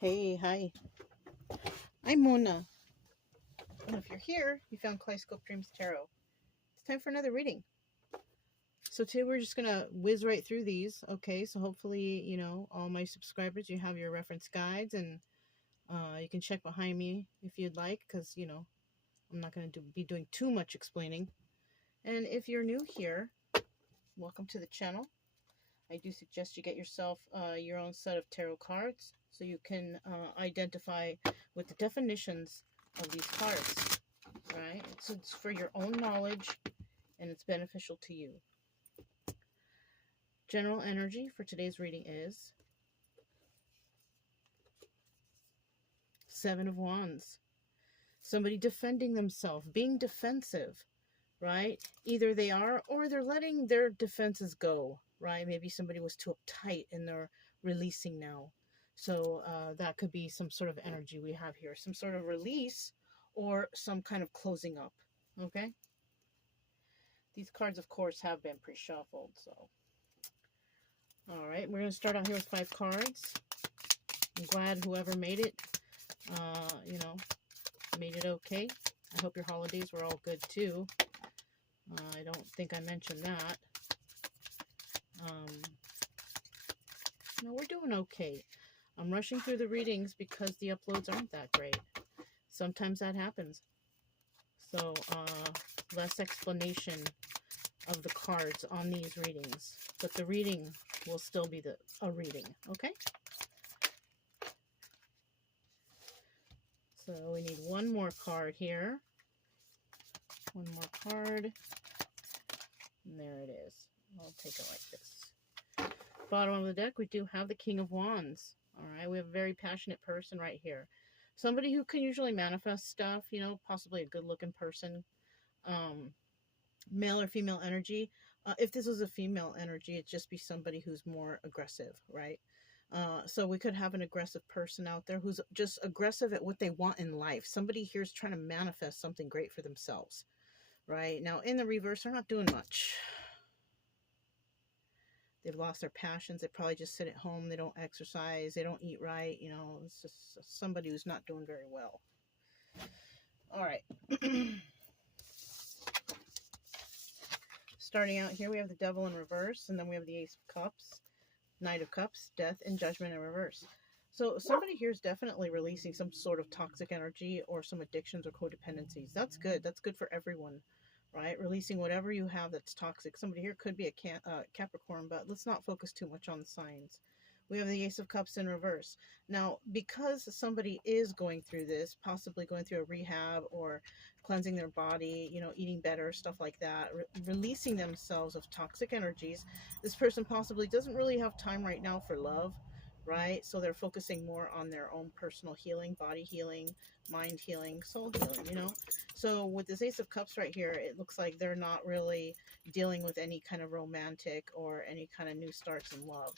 Hey, hi. I'm Mona. And if you're here, you found Kaleidoscope Dreams Tarot. It's time for another reading. So today we're just going to whiz right through these. Okay, so hopefully, all my subscribers, you have your reference guides and you can check behind me if you'd like because, I'm not going to be doing too much explaining. And if you're new here, welcome to the channel. I do suggest you get yourself your own set of tarot cards so you can identify with the definitions of these cards, right? It's for your own knowledge and it's beneficial to you. General energy for today's reading is Seven of Wands. Somebody defending themselves, being defensive, right? Either they are or they're letting their defenses go, right? Maybe somebody was too uptight and they're releasing now. So that could be some sort of energy we have here, some sort of release or some kind of closing up, okay? These cards, of course, have been pre-shuffled, so. All right, we're going to start out here with 5 cards. I'm glad whoever made it, made it okay. I hope your holidays were all good, too. I don't think I mentioned that. No, we're doing okay. I'm rushing through the readings because the uploads aren't that great. Sometimes that happens. So, less explanation of the cards on these readings. But the reading will still be a reading, okay? So we need one more card here. One more card. And there it is. I'll take it like this. Bottom of the deck, we do have the King of Wands. All right, we have a very passionate person right here. Somebody who can usually manifest stuff, possibly a good-looking person. Male or female energy. If this was a female energy, it'd just be somebody who's more aggressive, right? So we could have an aggressive person out there who's just aggressive at what they want in life. Somebody here is trying to manifest something great for themselves, right? Now, in the reverse, they're not doing much. They've lost their passions. They probably just sit at home. They don't exercise. They don't eat right. It's just somebody who's not doing very well. All right. Starting out here, we have the Devil in reverse, and then we have the Ace of Cups, Knight of Cups, Death, and Judgment in reverse. So somebody here is definitely releasing some sort of toxic energy or some addictions or codependencies. That's good. That's good for everyone, right? Releasing whatever you have that's toxic. Somebody here could be a Capricorn, but let's not focus too much on the signs. We have the Ace of Cups in reverse. Now, because somebody is going through this, possibly going through a rehab or cleansing their body, eating better, stuff like that, releasing themselves of toxic energies, this person possibly doesn't really have time right now for love, right? So they're focusing more on their own personal healing, body healing, mind healing, soul healing, So with this Ace of Cups right here, it looks like they're not really dealing with any kind of romantic or any kind of new starts in love.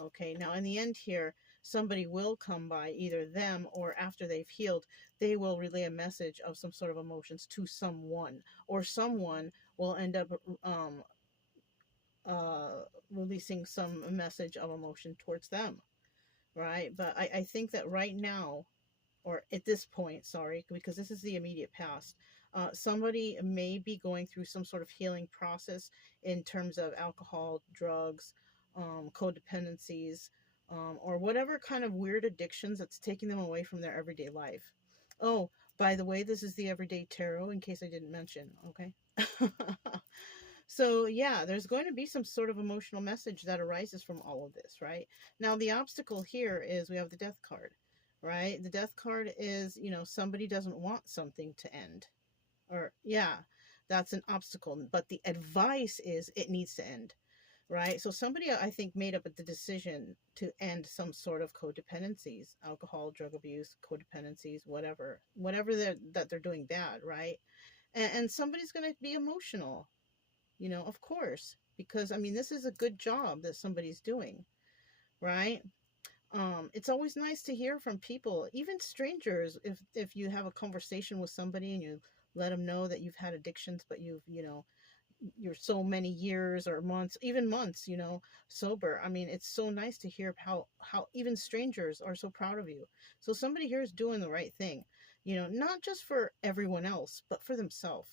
Okay, now in the end here, somebody will come by, either them or after they've healed, they will relay a message of some sort of emotions to someone, or someone will end up releasing some message of emotion towards them, right? But I think that right now, or at this point, sorry, because this is the immediate past, somebody may be going through some sort of healing process in terms of alcohol, drugs, codependencies, or whatever kind of weird addictions that's taking them away from their everyday life. Oh, by the way, this is the Everyday Tarot, in case I didn't mention, okay? So yeah, there's going to be some sort of emotional message that arises from all of this, right? Now, the obstacle here is we have the Death card, right? The Death card is, somebody doesn't want something to end. Or, yeah, that's an obstacle. But the advice is it needs to end, right? So somebody, I think, made up the decision to end some sort of codependencies, alcohol, drug abuse, codependencies, whatever that they're doing bad, right? And somebody's going to be emotional, of course, because, I mean, this is a good job that somebody's doing, right? It's always nice to hear from people, even strangers, if you have a conversation with somebody and you let them know that you've had addictions, but you've, you're so many years or months, even months, sober. I mean, it's so nice to hear how even strangers are so proud of you. So somebody here is doing the right thing, not just for everyone else, but for themselves,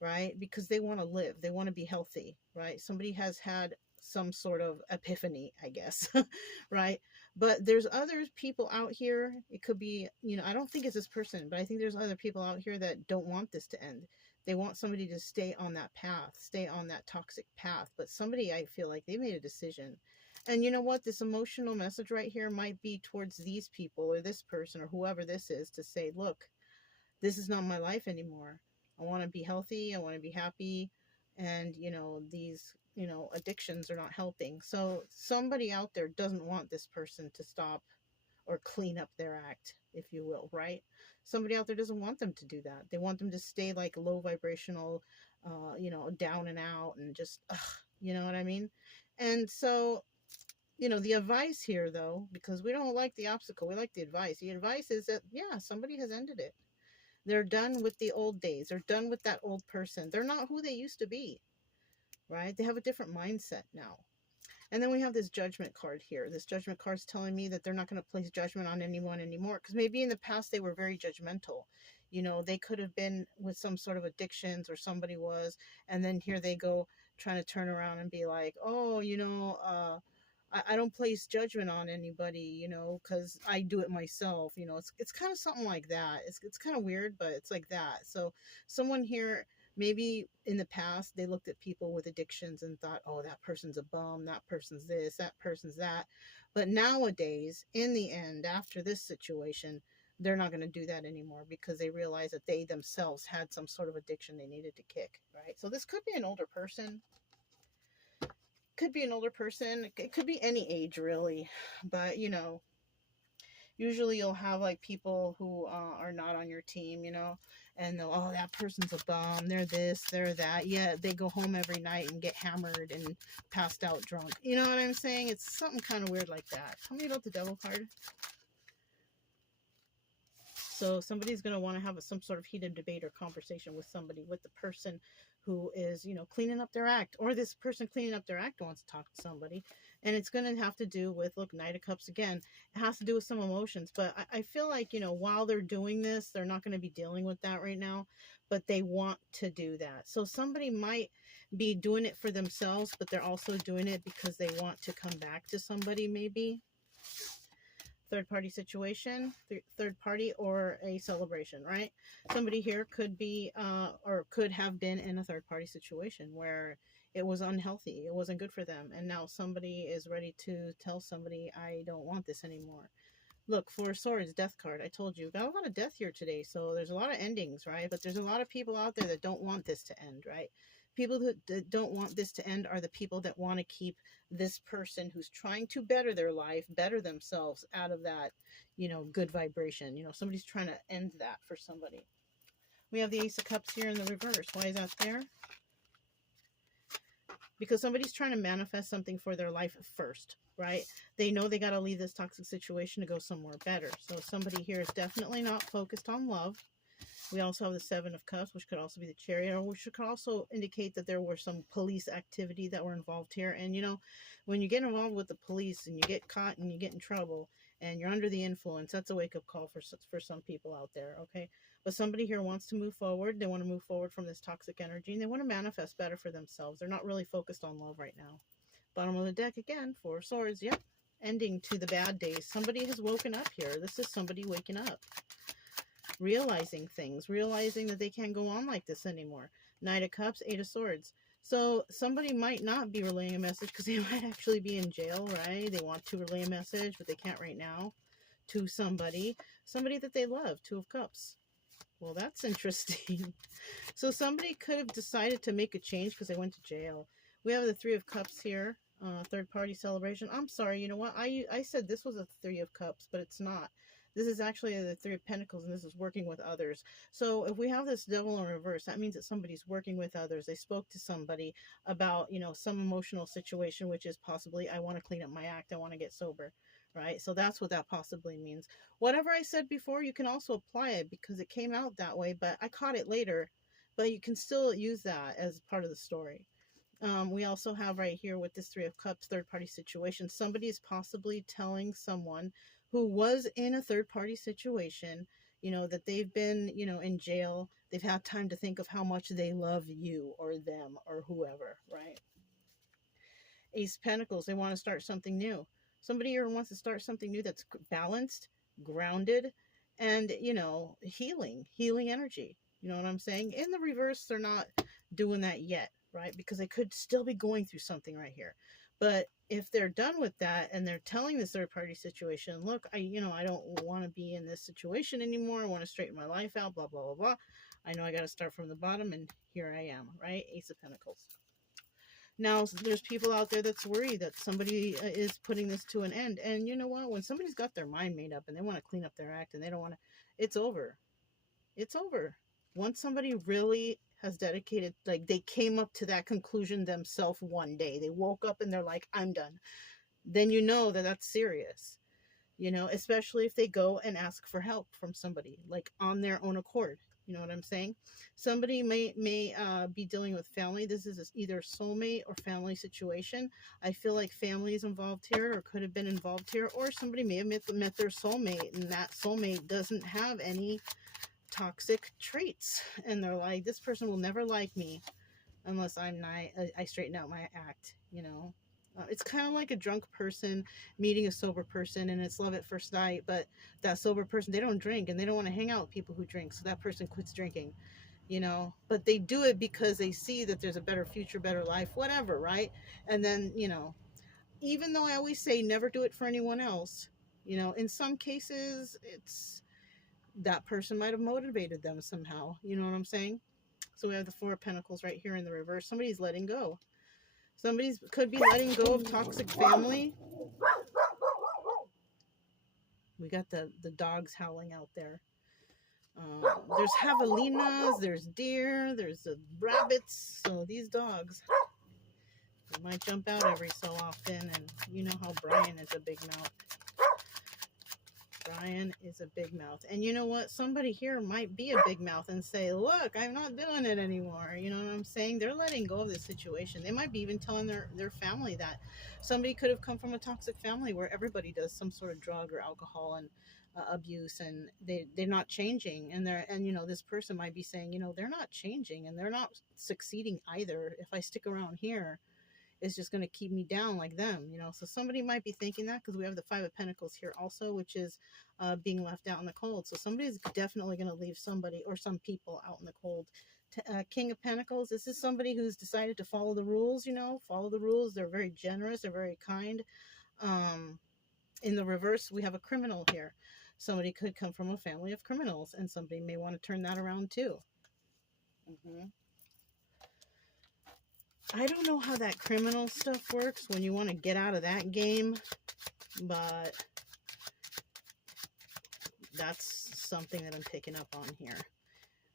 right? Because they want to live, they want to be healthy, right? Somebody has had some sort of epiphany, I guess, right? But there's other people out here. It could be, I don't think it's this person, but I think there's other people out here that don't want this to end. They want somebody to stay on that path, stay on that toxic path. But somebody, I feel like they made a decision. And you know what? This emotional message right here might be towards these people or this person or whoever this is, to say, look, this is not my life anymore. I want to be healthy. I want to be happy. And, these, addictions are not helping. So somebody out there doesn't want this person to stop or clean up their act, if you will, right? Somebody out there doesn't want them to do that. They want them to stay like low vibrational, down and out and just, you know what I mean? And so, the advice here, though, because we don't like the obstacle, we like the advice. The advice is that, yeah, somebody has ended it. They're done with the old days. They're done with that old person. They're not who they used to be, right? They have a different mindset now. And then we have this judgment card here. This judgment card is telling me that they're not going to place judgment on anyone anymore. Because maybe in the past they were very judgmental. They could have been with some sort of addictions, or somebody was. And then here they go trying to turn around and be like, oh, I don't place judgment on anybody, because I do it myself. It's kind of something like that. It's kind of weird, but it's like that. So someone here, maybe in the past, they looked at people with addictions and thought, oh, that person's a bum, that person's this, that person's that. But nowadays, in the end, after this situation, they're not going to do that anymore, because they realize that they themselves had some sort of addiction they needed to kick, right? So this could be an older person. Could be an older person. It could be any age, really. But, usually you'll have like people who are not on your team, and they'll, oh, that person's a bum, they're this, they're that. Yeah, they go home every night and get hammered and passed out drunk. You know what I'm saying? It's something kind of weird like that. Tell me about the devil card. So somebody's going to want to have some sort of heated debate or conversation with somebody, with the person who is, cleaning up their act, or this person cleaning up their act wants to talk to somebody. And it's going to have to do with, look, Knight of Cups again. It has to do with some emotions. But I feel like, while they're doing this, they're not going to be dealing with that right now. But they want to do that. So somebody might be doing it for themselves, but they're also doing it because they want to come back to somebody, maybe. Third party situation, third party, or a celebration, right? Somebody here could be or could have been in a third party situation where it was unhealthy, it wasn't good for them, and now somebody is ready to tell somebody, I don't want this anymore. Look, Four of Swords, Death card. I told you, got a lot of death here today, so there's a lot of endings, right? But there's a lot of people out there that don't want this to end, right? People that don't want this to end are the people that want to keep this person who's trying to better their life, better themselves, out of that, good vibration. Somebody's trying to end that for somebody. We have the Ace of Cups here in the reverse. Why is that there? Because somebody's trying to manifest something for their life first, right? They know they got to leave this toxic situation to go somewhere better. So somebody here is definitely not focused on love. We also have the Seven of Cups, which could also be the Chariot, or which could also indicate that there were some police activity that were involved here. And, when you get involved with the police and you get caught and you get in trouble and you're under the influence, that's a wake-up call for some people out there, okay? But somebody here wants to move forward. They want to move forward from this toxic energy, and they want to manifest better for themselves. They're not really focused on love right now. Bottom of the deck again, Four of Swords. Yep, ending to the bad days. Somebody has woken up here. This is somebody waking up. Realizing things, realizing that they can't go on like this anymore. Knight of Cups, Eight of Swords. So somebody might not be relaying a message because they might actually be in jail, right? They want to relay a message, but they can't right now, to somebody that they love. Two of Cups. Well, that's interesting. So somebody could have decided to make a change because they went to jail. We have the Three of Cups here. Third party celebration. I'm sorry, you know what? I said this was a Three of Cups, but it's not. This is actually the Three of Pentacles, and this is working with others. So if we have this Devil in reverse, that means that somebody's working with others. They spoke to somebody about, some emotional situation, which is possibly, I want to clean up my act. I want to get sober, right? So that's what that possibly means. Whatever I said before, you can also apply it because it came out that way, but I caught it later but you can still use that as part of the story. We also have right here with this Three of Cups, third party situation. Somebody is possibly telling someone who was in a third party situation, that they've been, in jail. They've had time to think of how much they love you or them or whoever, right? Ace of Pentacles, they want to start something new. Somebody here wants to start something new that's balanced, grounded, and, healing energy. You know what I'm saying? In the reverse, they're not doing that yet, right? Because they could still be going through something right here. But if they're done with that and they're telling this third party situation, look, I don't want to be in this situation anymore. I want to straighten my life out, blah, blah, blah, blah. I know I got to start from the bottom, and here I am, right? Ace of Pentacles. Now, there's people out there that's worried that somebody is putting this to an end. And you know what? When somebody's got their mind made up and they want to clean up their act and they don't want to, it's over. It's over. Once somebody really has dedicated, like they came up to that conclusion themselves one day, they woke up and they're like, I'm done. Then you know that that's serious. Especially if they go and ask for help from somebody, like on their own accord. You know what I'm saying? Somebody may be dealing with family. This is either soulmate or family situation. I feel like family is involved here, or could have been involved here, or somebody may have met their soulmate, and that soulmate doesn't have any toxic traits, and they're like, this person will never like me unless I straighten out my act. It's kind of like a drunk person meeting a sober person, and it's love at first sight, but that sober person, they don't drink and they don't want to hang out with people who drink, so that person quits drinking, but they do it because they see that there's a better future, better life, whatever, right? And then, even though I always say never do it for anyone else, in some cases it's that person might have motivated them somehow. You know what I'm saying? So we have the Four of Pentacles right here in the reverse. Somebody's letting go. Somebody could be letting go of toxic family. We got the dogs howling out there. There's javelinas, there's deer, there's rabbits. So these dogs, they might jump out every so often. And you know how Brian is a big mouth. Brian is a big mouth. And you know what? Somebody here might be a big mouth and say, look, I'm not doing it anymore. You know what I'm saying? They're letting go of this situation. They might be even telling their family that. Somebody could have come from a toxic family where everybody does some sort of drug or alcohol and abuse, and they're not changing. And this person might be saying, they're not changing and they're not succeeding either. If I stick around here, it's just going to keep me down like them, So somebody might be thinking that, because we have the Five of Pentacles here also, which is being left out in the cold. So somebody's definitely going to leave somebody or some people out in the cold. King of Pentacles, this is somebody who's decided to follow the rules, follow the rules. They're very generous. They're very kind. In the reverse, we have a criminal here. Somebody could come from a family of criminals, and somebody may want to turn that around too. I don't know how that criminal stuff works when you want to get out of that game, but that's something that I'm picking up on here.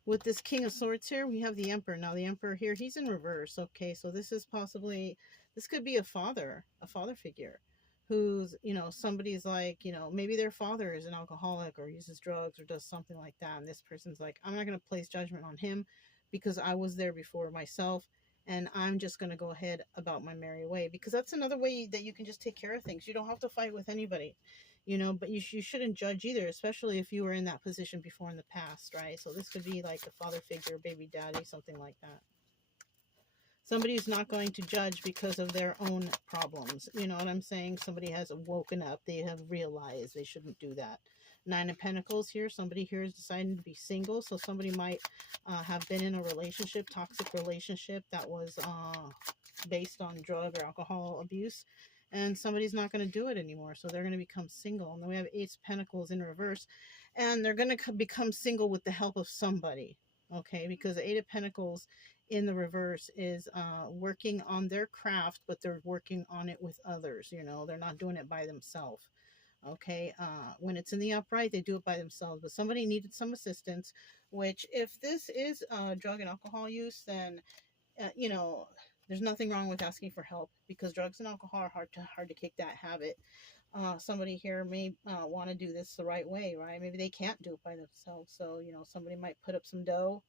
With this King of Swords here, we have the Emperor. Now the Emperor here, he's in reverse. Okay, so this could be a father figure who's, somebody's like, maybe their father is an alcoholic or uses drugs or does something like that. And this person's like, I'm not going to place judgment on him because I was there before myself. And I'm just going to go ahead about my merry way, because that's another way that you can just take care of things. You don't have to fight with anybody, but you shouldn't judge either, especially if you were in that position before in the past, right? So this could be like a father figure, baby daddy, something like that. Somebody's not going to judge because of their own problems. You know what I'm saying? Somebody has woken up. They have realized they shouldn't do that. Nine of Pentacles here. Somebody here is deciding to be single. So somebody might have been in a relationship, toxic relationship that was based on drug or alcohol abuse. And somebody's not going to do it anymore. So they're going to become single. And then we have Ace of Pentacles in reverse. And they're going to become single with the help of somebody. Okay, because the Eight of Pentacles in the reverse is working on their craft, but they're working on it with others. They're not doing it by themselves. Okay, when it's in the upright, they do it by themselves, but somebody needed some assistance, which if this is drug and alcohol use, then there's nothing wrong with asking for help, because drugs and alcohol are hard to kick that habit. Somebody here may want to do this the right way, right? Maybe they can't do it by themselves, so somebody might put up some dough,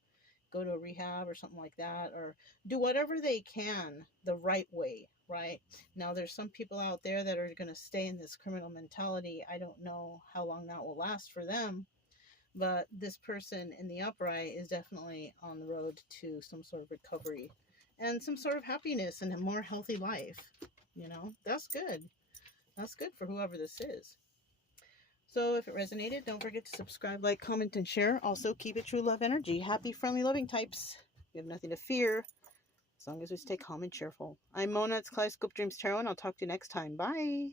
go to a rehab or something like that, or do whatever they can the right way, right? Now, there's some people out there that are going to stay in this criminal mentality. I don't know how long that will last for them, but this person in the upright is definitely on the road to some sort of recovery and some sort of happiness and a more healthy life. You know, that's good. That's good for whoever this is. So if it resonated, don't forget to subscribe, like, comment, and share. Also, keep it true love energy. Happy, friendly, loving types. You have nothing to fear as long as we stay calm and cheerful. I'm Mona. It's Kaleidoscope Dreams Tarot, and I'll talk to you next time. Bye.